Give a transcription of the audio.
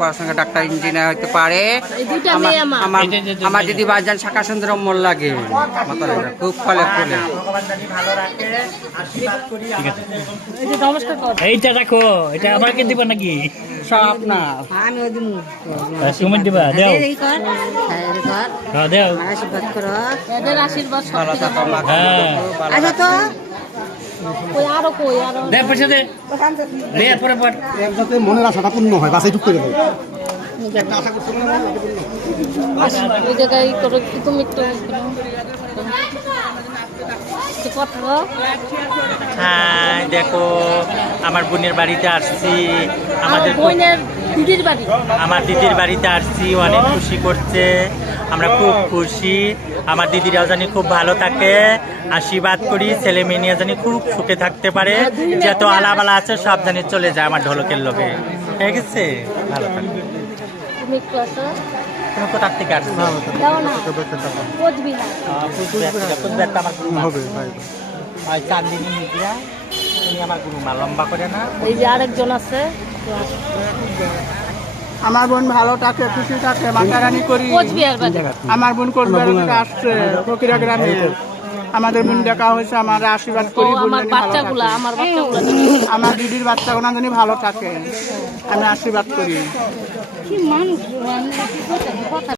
পড়াশোনা doctor engineer হতে পারে। আমার দিদি বাজান শাখা সুন্দর মন লাগে খুব ফলে ফুলে। এইটা রাখো এটা আমাকে দিবা নাকি? সব আপনার আমি তুমি দিবা দেও। এই কর। হ্যাঁ হ্যাঁ দেও। আশীর্বাদ কর। আশীর্বাদ হ্যাঁ। আচ্ছা তো কই আরও কই আরও দে পয়সা দে। দে পরে মনের আশাটা পূর্ণ হয় বাসায় ঢুক করে দেয় ওই জায়গায় তুমি একটু। একটু কথা কও। হ্যাঁ দেখো আমার বোনের বাড়িতে আসছি আমাদের দিদির বাড়ি। আমার দিদির বাড়িতে আসছি অনেক খুশি করছে আমরা খুব খুশি। আমার দিদিরাও জানি খুব ভালো থাকে আশীর্বাদ করি ছেলে মেয়ে নিয়ে জানি খুব সুখে থাকতে পারে যত আলাবালা আছে। সব জানি চলে যায় আমার ঢোলকের লোকে। ঠিক আছে? ভালো থাকবে তুমি থেকে আসছো কোচবিহার। থেকে। আমার ওই চাঁদিনী মিত্রা তুমি আমার গুরুমা লম্বা করে না? এই যে আরেকজন আছে। আমার বোন ভালো থাকে খুশি থাকে মাতারানি করি। আমার বোন কোচবিহার থেকে আসছে ফকিরা গ্রামে। আমাদের বোন দেখা হয়েছে আমার আশীর্বাদ করি আমার জানি ভালো বাচ্চাগুলা থাকে। আমার বাচ্চাগুলা। আমার দিদির বাচ্চা ওনা জানি ভালো থাকে আমি আশীর্বাদ করি কি মানুষ